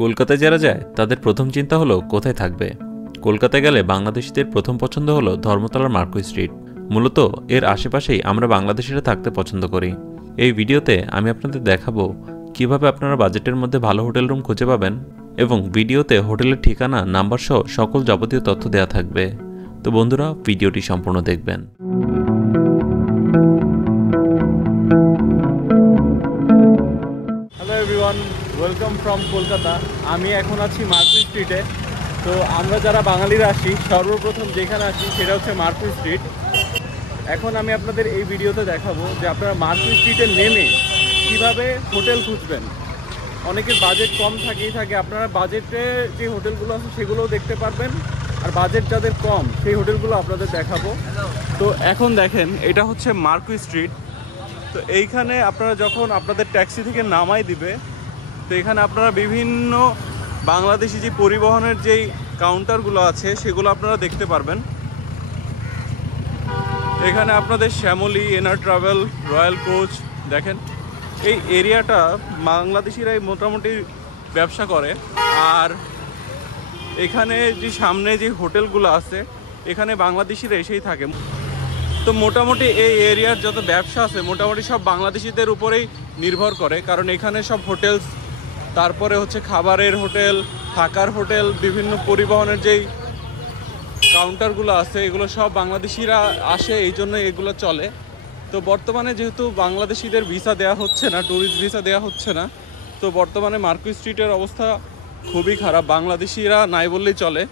কলকাতায় যারা যায় তাদের প্রথম চিন্তা হলো কোথায় থাকবে। কলকাতায় গেলে বাংলাদেশিদের প্রথম পছন্দ হলো ধর্মতলার মার্কো স্ট্রিট। মূলত এর আশেপাশেই আমরা বাংলাদেশিরা থাকতে পছন্দ করি। এই ভিডিওতে আমি আপনাদের দেখাবো কিভাবে আপনারা বাজেটের মধ্যে ভালো হোটেল রুম খুঁজে পাবেন, এবং ভিডিওতে হোটেলের ঠিকানা, নাম্বার সহ সকল যাবতীয় তথ্য দেওয়া থাকবে। তো বন্ধুরা, ভিডিওটি সম্পূর্ণ দেখবেন। Hello everyone, welcome from Kolkata. আমি এখন আছি মার্কো স্ট্রিটে। তো আমরা যারা বাঙালিরা আসি, সর্বপ্রথম যেখানে আসি সেটা হচ্ছে মার্কো স্ট্রিট। এখন আমি আপনাদের এই ভিডিওতে দেখাবো যে আপনারা মার্কো স্ট্রিটে নেমে কীভাবে হোটেল খুঁজবেন। অনেকের বাজেট কম থাকে, আপনারা বাজেটে যে হোটেলগুলো আছে সেগুলোও দেখতে পারবেন, আর বাজেট যাদের কম সেই হোটেলগুলো আপনাদের দেখাবো। তো এখন দেখেন, এটা হচ্ছে মার্কো স্ট্রিট। তো এইখানে আপনারা যখন আপনাদের ট্যাক্সি থেকে নামাই দিবে, তো এখানে আপনারা বিভিন্ন বাংলাদেশি যে পরিবহনের যেই কাউন্টারগুলো আছে সেগুলো আপনারা দেখতে পারবেন। এখানে আপনাদের Shyamoli, NR travel, royal coach, দেখেন এই এরিয়াটা বাংলাদেশিরাই মোটামুটি ব্যবসা করে। আর এখানে যে সামনে যে হোটেলগুলো আছে এখানে বাংলাদেশিরা এসেই থাকে। তো মোটামুটি এই এরিয়ার যত ব্যবসা আছে মোটামুটি সব বাংলাদেশিদের উপরেই নির্ভর করে, কারণ এখানে সব হোটেলস, তারপরে হচ্ছে খাবারের হোটেল, থাকার হোটেল, বিভিন্ন পরিবহনের যেই কাউন্টারগুলো আছে এগুলো সব বাংলাদেশিরা আসে, এই জন্য এগুলো চলে। তো বর্তমানে যেহেতু বাংলাদেশিদের ভিসা দেওয়া হচ্ছে না, ট্যুরিস্ট ভিসা দেওয়া হচ্ছে না, তো বর্তমানে মার্কো স্ট্রিটের অবস্থা খুবই খারাপ। বাংলাদেশিরা নাই বললেই চলে।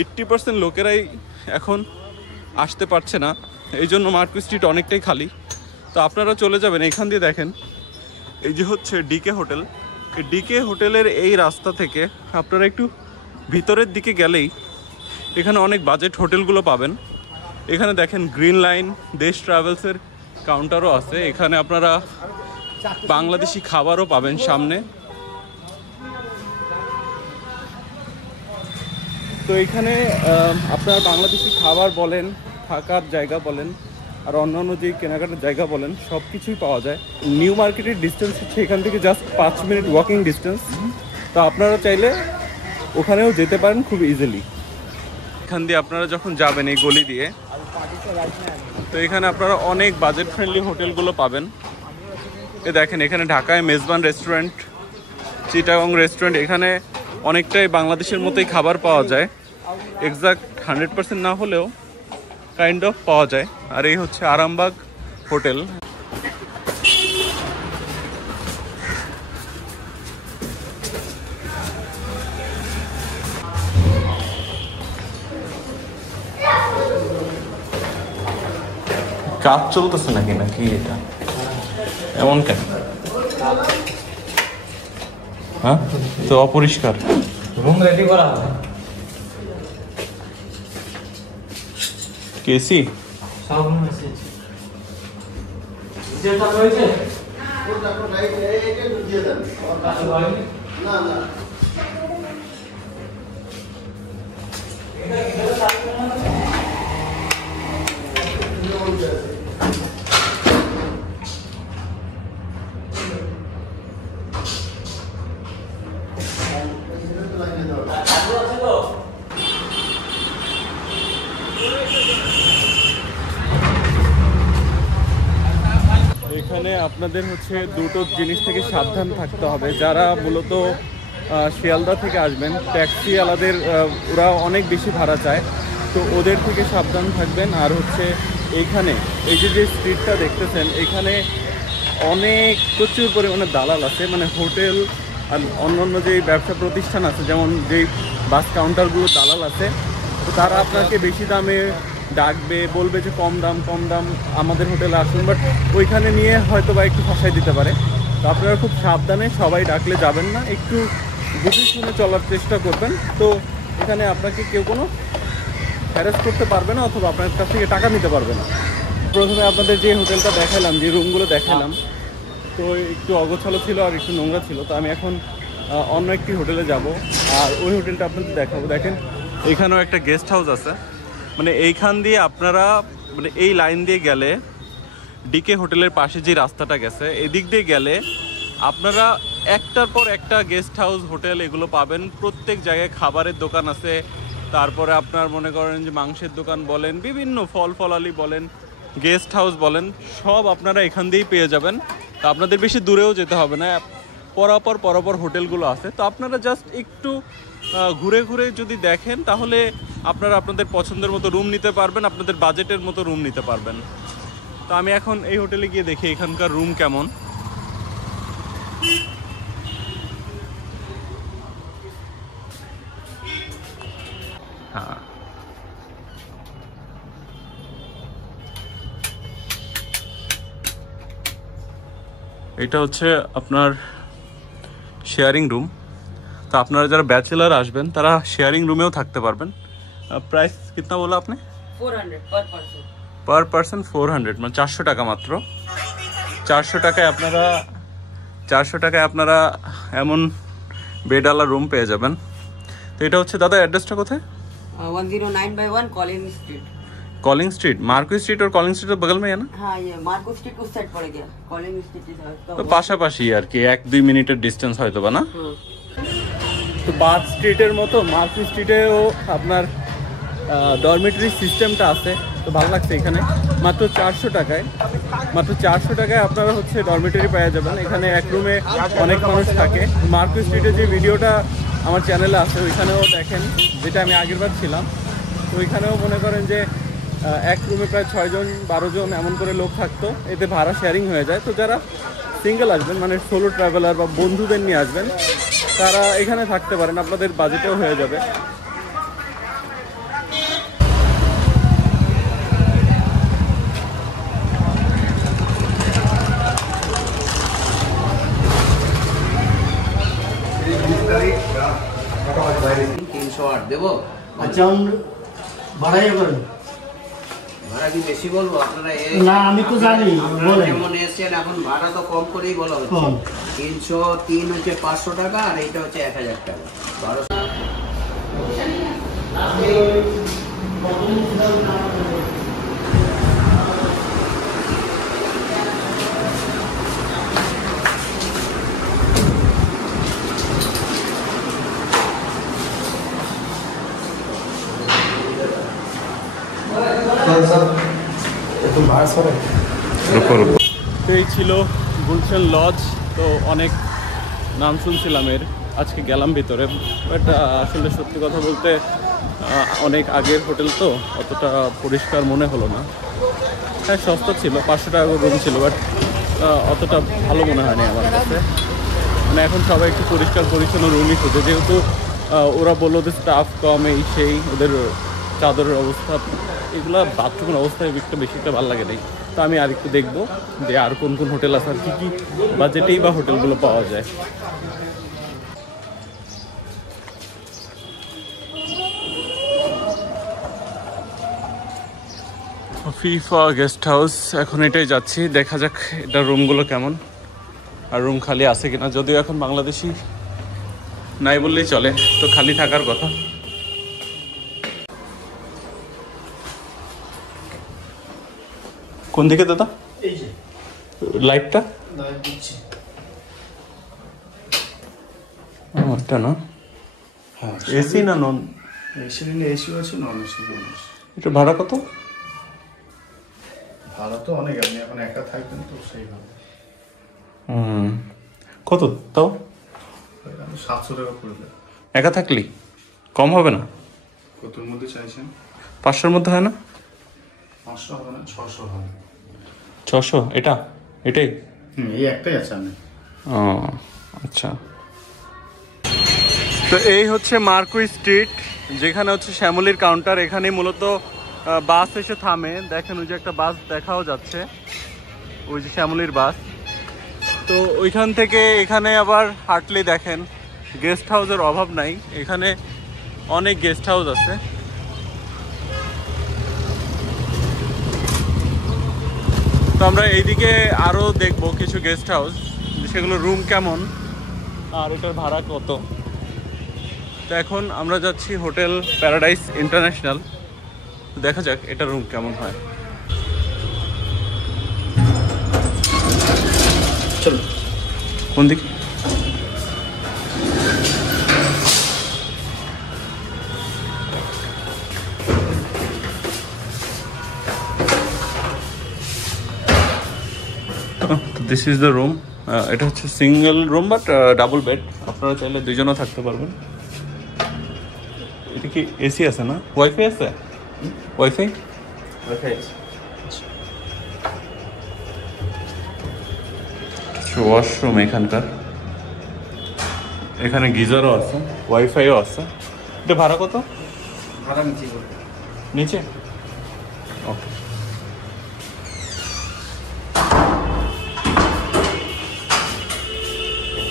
80% লোকেরাই এখন আসতে পারছে না, এই জন্য মার্কো স্ট্রিট অনেকটাই খালি। তো আপনারা চলে যাবেন এখান দিয়ে। দেখেন এই যে হচ্ছে ডিকে হোটেল। এই ডিকে হোটেলের এই রাস্তা থেকে আপনারা একটু ভিতরের দিকে গেলেই এখানে অনেক বাজেট হোটেলগুলো পাবেন। এখানে দেখেন গ্রিন লাইন, দেশ ট্রাভেলসের কাউন্টারও আছে। এখানে আপনারা বাংলাদেশি খাবারও পাবেন সামনে। তো এখানে আপনার বাংলাদেশি খাবার বলেন, থাকার জায়গা বলেন, আর অন্যান্য যে কেনাকাটার জায়গা বলেন, সব কিছুই পাওয়া যায়। নিউ মার্কেটের ডিস্টেন্স হচ্ছে এখান থেকে জাস্ট 5 মিনিট ওয়াকিং ডিস্টেন্স। তো আপনারা চাইলে ওখানেও যেতে পারেন খুব ইজিলি। এখান দিয়ে আপনারা যখন যাবেন এই গলি দিয়ে, তো এখানে আপনারা অনেক বাজেট ফ্রেন্ডলি হোটেলগুলো পাবেন। এ দেখেন এখানে ঢাকায় মেজবান রেস্টুরেন্ট, চিটাগং রেস্টুরেন্ট, এখানে অনেকটাই বাংলাদেশের মতোই খাবার পাওয়া যায়। এক্সাক্ট 100% না হলেও কাইন্ড অফ পাওয়া যায়। আর এই হচ্ছে আরামবাগ হোটেল। কাজ চলতেছে নাকি নাকি এটা এমন কেন? হ্যাঁ, তো অপরিষ্কার রুম রেডি করা হবে। কেসি সব রুম আছে। যেটা রয়েছে ওটা তো লাইট এইটা দিয়ে দেন। আর কাছে হয়নি না না, এটা এটা চালু না। এখানে আপনাদের হচ্ছে দুটো জিনিস থেকে সাবধান থাকতে হবে। যারা মূলত শিয়ালদা থেকে আসবেন, ট্যাক্সিওয়ালাদের ওরা অনেক বেশি ভাড়া চায়, তো ওদের থেকে সাবধান থাকবেন। আর হচ্ছে এইখানে এই যে স্ট্রিটটা দেখতেছেন, এখানে অনেক প্রচুর পরিমাণে দালাল আছে, মানে হোটেল আর অন্যান্য যে ব্যবসা প্রতিষ্ঠান আছে, যেমন যেই বাস কাউন্টারগুলো দালাল আছে, তো তারা আপনাকে বেশি দামে ডাকবে, বলবে যে কম দাম আমাদের হোটেলে আসুন, বাট ওইখানে নিয়ে হয়তো বা একটু ফাঁসাই দিতে পারে। তো আপনারা খুব সাবধানে, সবাই ডাকলে যাবেন না, একটু বুঝে শুনে চলার চেষ্টা করবেন। তো এখানে আপনাকে কেউ কোনো হ্যারাস করতে পারবে না, অথবা আপনার কাছ থেকে টাকা নিতে পারবে না। প্রথমে আপনাদের যে হোটেলটা দেখালাম, যে রুমগুলো দেখালাম, তো একটু অগোছালো ছিল আর একটু নোংরা ছিল। তো আমি এখন অন্য একটি হোটেলে যাব, আর ওই হোটেলটা আপনাদের দেখাবো। দেখেন এখানেও একটা গেস্ট হাউস আছে। মানে এইখান দিয়ে আপনারা, মানে এই লাইন দিয়ে গেলে, ডিকে হোটেলের পাশে যে রাস্তাটা গেছে এদিক দিয়ে গেলে আপনারা একটার পর একটা গেস্ট হাউস, হোটেল এগুলো পাবেন। প্রত্যেক জায়গায় খাবারের দোকান আছে, তারপরে আপনার মনে করেন যে মাংসের দোকান বলেন, বিভিন্ন ফল ফলালি বলেন, গেস্ট হাউস বলেন, সব আপনারা এখান দিয়েই পেয়ে যাবেন। তো আপনাদের বেশি দূরেও যেতে হবে না, পরপর হোটেলগুলো আছে। তো আপনারা জাস্ট একটু ঘুরে ঘুরে যদি দেখেন তাহলে আপনারা আপনাদের পছন্দের মতো রুম নিতে পারবেন, আপনাদের বাজেটের মতো রুম নিতে পারবেন। তো আমি এখন এই হোটেলে গিয়ে দেখি এখানকার রুম কেমন। হ্যাঁ, এটা হচ্ছে আপনার শেয়ারিং রুম। তো আপনারা যারা ব্যাচেলার আসবেন তারা শেয়ারিং রুমেও থাকতে পারবেন। প্রাইস কিतना বলা আপনি? 400 पर पर्सन। পার পার্সন 400, মানে 400 টাকা মাত্র। 400 টাকায় আপনারা এমন বেডওয়ালা রুম পেয়ে যাবেন। তো এটা হচ্ছে দাদা, অ্যাড্রেসটা কোথায়? 109/1 calling street. Calling street, Marco street और कॉलिंग स्ट्रीट तो बगल में है ना? हाँ, ये मार्को स्ट्रीट उस साइड पड़ गया, कॉलिंग स्ट्रीट इस साइड। তো পাশাপাশি আর কি, 1-2 মিনিটের ডিস্টেন্স হয়তো বা না। हाँ। তো বার্থ স্ট্রিটের মতো মার্কো স্ট্রিটেও আপনার ডরমেটরি সিস্টেমটা আছে। তো ভালো লাগছে এখানে। মাত্র 400 টাকায় আপনারা হচ্ছে ডরমেটরি পেয়ে যাবেন। এখানে এক রুমে অনেক মানুষ থাকে। মার্কো স্ট্রিটে যে ভিডিওটা আমার চ্যানেলে আছে ওইখানেও দেখেন, যেটা আমি আগেরবার ছিলাম। তো ওইখানেও মনে করেন যে এক রুমে প্রায় 6 জন 12 জন এমন করে লোক থাকতো। এতে ভাড়া শেয়ারিং হয়ে যায়। তো যারা সিঙ্গেল আসবেন, মানে সোলো ট্রাভেলার বা বন্ধুদের নিয়ে আসবেন, তারা এখানে থাকতে পারেন, আপনাদের বাজেটেও হয়ে যাবে। দেবো আচ্ছা, ভাড়াই করেন? ভাড়া কি বেশি বলবো আপনারা? না, আমি তো জানি, বলেন। যেমন এসছেন এখন ভাড়া তো কম করেই বলা হচ্ছে। 303 হচ্ছে 500 টাকা, আর এইটা হচ্ছে 1000 টাকা। 1200। তো এই ছিল গুলশান লজ। তো অনেক নাম শুনছিলাম এর, আজকে গেলাম ভিতরে। বাট আসলে সত্যি কথা বলতে অনেক আগের হোটেল তো অতটা পরিষ্কার মনে হলো না। হ্যাঁ, সস্তা ছিল, 500 টাকা রুম ছিল, বাট অতটা ভালো মনে হয়নি আমার কাছে। মানে এখন সবাই একটু পরিষ্কার পরিচ্ছন্ন রুমই খুঁজে, যেহেতু ওরা বললো যে স্টাফ কম, এই সেই, ওদের চাদরের অবস্থা, এগুলো বাথরুমের অবস্থা একটু বেশি একটা ভালো লাগে নাই। তো আমি আর একটু দেখবো যে আর কোন কোন হোটেল আছে, আর কী কী বাজেটেই বা হোটেলগুলো পাওয়া যায়। ফিফা গেস্ট হাউস, এখন এটাই যাচ্ছি, দেখা যাক এটা রুমগুলো কেমন, আর রুম খালি আছে কিনা। যদিও এখন বাংলাদেশি নাই বললেই চলে, তো খালি থাকার কথা। কোন দিকে দাদা? এই যে লাইটটা লাইট দিচ্ছি। এটা না, হ্যাঁ, এসি না নন? এসি নিলে এসিও আছে, নন এসি আছে। এটা ভাড়া কত? ভাড়া তো অনেক, আপনি এখন একা থাকবেন তো সেইভাবে। কত তাও? 700 টাকা পড়বে। একা থাকলি কম হবে না? কতর মধ্যে চাইছেন? 500-র মধ্যে হয় না? 500 হবে না, 600 হবে। 600? এটাই? এই একটাই আছে আপনি। ও আচ্ছা। তো এই হচ্ছে মার্কো স্ট্রিট, যেখানে হচ্ছে শ্যামলীর কাউন্টার। এখানে মূলত বাস এসে থামে। দেখেন ওই যে একটা বাস দেখাও যাচ্ছে, ওই যে শ্যামলীর বাস। তো ওইখান থেকে এখানে আবার হাঁটলে দেখেন গেস্ট হাউসের অভাব নাই, এখানে অনেক গেস্ট হাউস আছে। তো আমরা এইদিকে আরও দেখবো কিছু গেস্ট হাউস, সেগুলো রুম কেমন আর ওটার ভাড়া কত। তো এখন আমরা যাচ্ছি হোটেল প্যারাডাইস ইন্টারন্যাশনাল, দেখা যাক এটা রুম কেমন হয়। চলো, কোন দিকে? This is the room. এটা হচ্ছে single room but double bed, আপনারা চাইলে দুজনও থাকতে পারবেন। এটা কি এসি আছে না, ওয়াইফাই আছে? ওয়াইফাই ওয়াশরুম এখানকার, এখানে গিজারও আছে, ওয়াইফাইও আছে। এটা ভাড়া কত? ভাড়া নিচে নিচে? ওকে।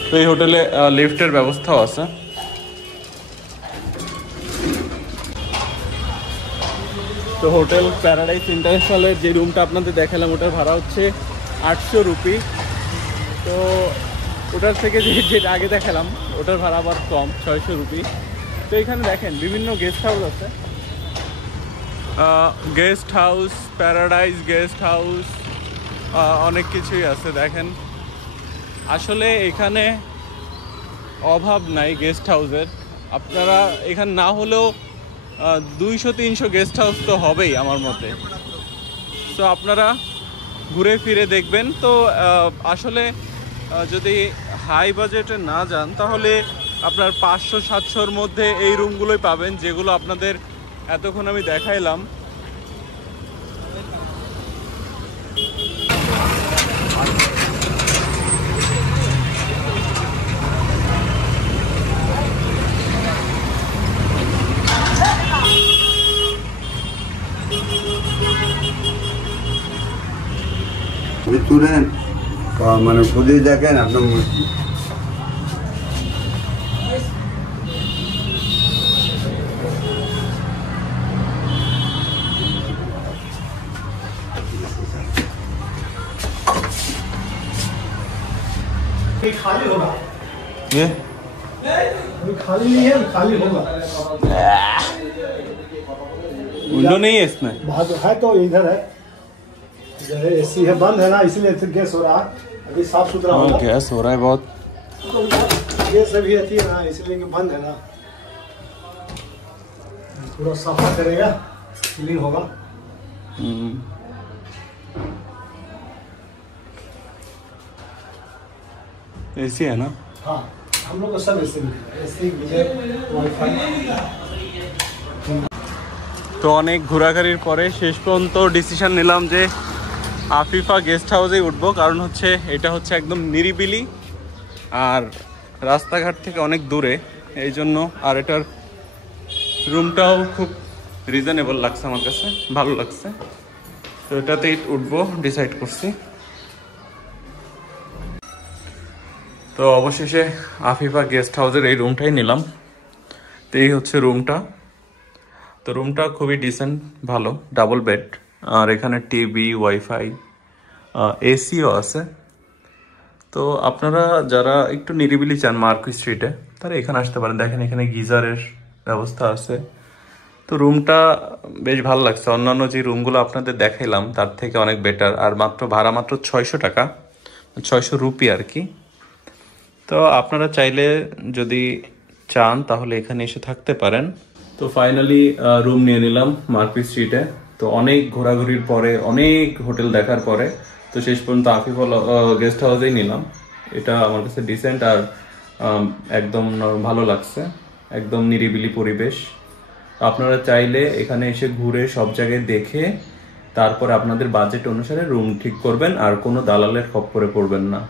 তো এই হোটেলে লিফটের ব্যবস্থাও আছে। তো হোটেল প্যারাডাইস ইন্টারন্যাশনালের যে রুমটা আপনাদের দেখালাম ওটার ভাড়া হচ্ছে 800 রুপি। তো ওটার থেকে যেটা আগে দেখালাম ওটার ভাড়া আবার কম, 600 রুপি। তো এখানে দেখেন বিভিন্ন গেস্ট হাউস আছে, guest house, paradise guest house, অনেক কিছুই আছে। দেখেন আসলে এখানে অভাব নাই গেস্ট হাউসের। আপনারা এখানে না হলেও 200-300 গেস্ট হাউস তো হবেই আমার মতে। তো আপনারা ঘুরে ফিরে দেখবেন। তো আসলে যদি হাই বাজেটে না যান তাহলে আপনার 500-700-র মধ্যে এই রুমগুলোই পাবেন, যেগুলো আপনাদের এতক্ষণ আমি দেখাইলাম। ভিতরে মানে খুঁজে দেখেন আপনার खाली होगा, ये अभी खाली नहीं है, खाली होगा। विंडो नहीं है इसमें? बाहर तो है, तो इधर है, इधर है, एसी है, बंद है ना, इसलिए तो गैस हो रहा है। अभी साफ सुथरा होगा, गैस हो रहा है बहुत। गैस अभी आती है ना, इसलिए कि बंद है ना, पूरा सफा करेगा, क्लीन होगा। एसी है ना? हाँ, हम लोग को सब एसी मिलेगा, एसी गीजर वाईफाई। তো অনেক ঘোরাঘুরির পরে শেষ পর্যন্ত ডিসিশন নিলাম যে আফিফা গেস্ট হাউসেই উঠবো, কারণ হচ্ছে এটা হচ্ছে একদম নিরিবিলি আর রাস্তাঘাট থেকে অনেক দূরে, এই জন্য। আর এটার রুমটাও খুব রিজনেবল লাগছে আমার কাছে, ভালো লাগছে। তো এটাতেই উঠবো ডিসাইড করছি। তো অবশেষে আফিফা গেস্ট হাউসের এই রুমটাই নিলাম। তো এই হচ্ছে রুমটা। তো রুমটা খুবই ডিসেন্ট, ভালো, ডাবল বেড, আর এখানে টিভি, ওয়াইফাই, এসিও আছে। তো আপনারা যারা একটু নিরিবিলি চান মার্কুই স্ট্রিটে, তারা এখানে আসতে পারেন। দেখেন এখানে গিজারের ব্যবস্থা আছে। তো রুমটা বেশ ভালো লাগছে, অন্যান্য যে রুমগুলো আপনাদের দেখাইলাম তার থেকে অনেক বেটার। আর মাত্র ভাড়া মাত্র 600 টাকা, 600 রুপি আর কি। তো আপনারা চাইলে যদি চান তাহলে এখানে এসে থাকতে পারেন। তো ফাইনালি রুম নিয়ে নিলাম মার্কুই স্ট্রিটে। তো অনেক ঘোরাঘুরির পরে, অনেক হোটেল দেখার পরে তো শেষ পর্যন্ত আফিফা গেস্ট হাউসেই নিলাম। এটা আমার কাছে ডিসেন্ট আর একদম ভালো লাগছে, একদম নিরিবিলি পরিবেশ। আপনারা চাইলে এখানে এসে ঘুরে সব জায়গায় দেখে তারপর আপনাদের বাজেট অনুসারে রুম ঠিক করবেন, আর কোনো দালালের খপ্পরে পড়বেন না।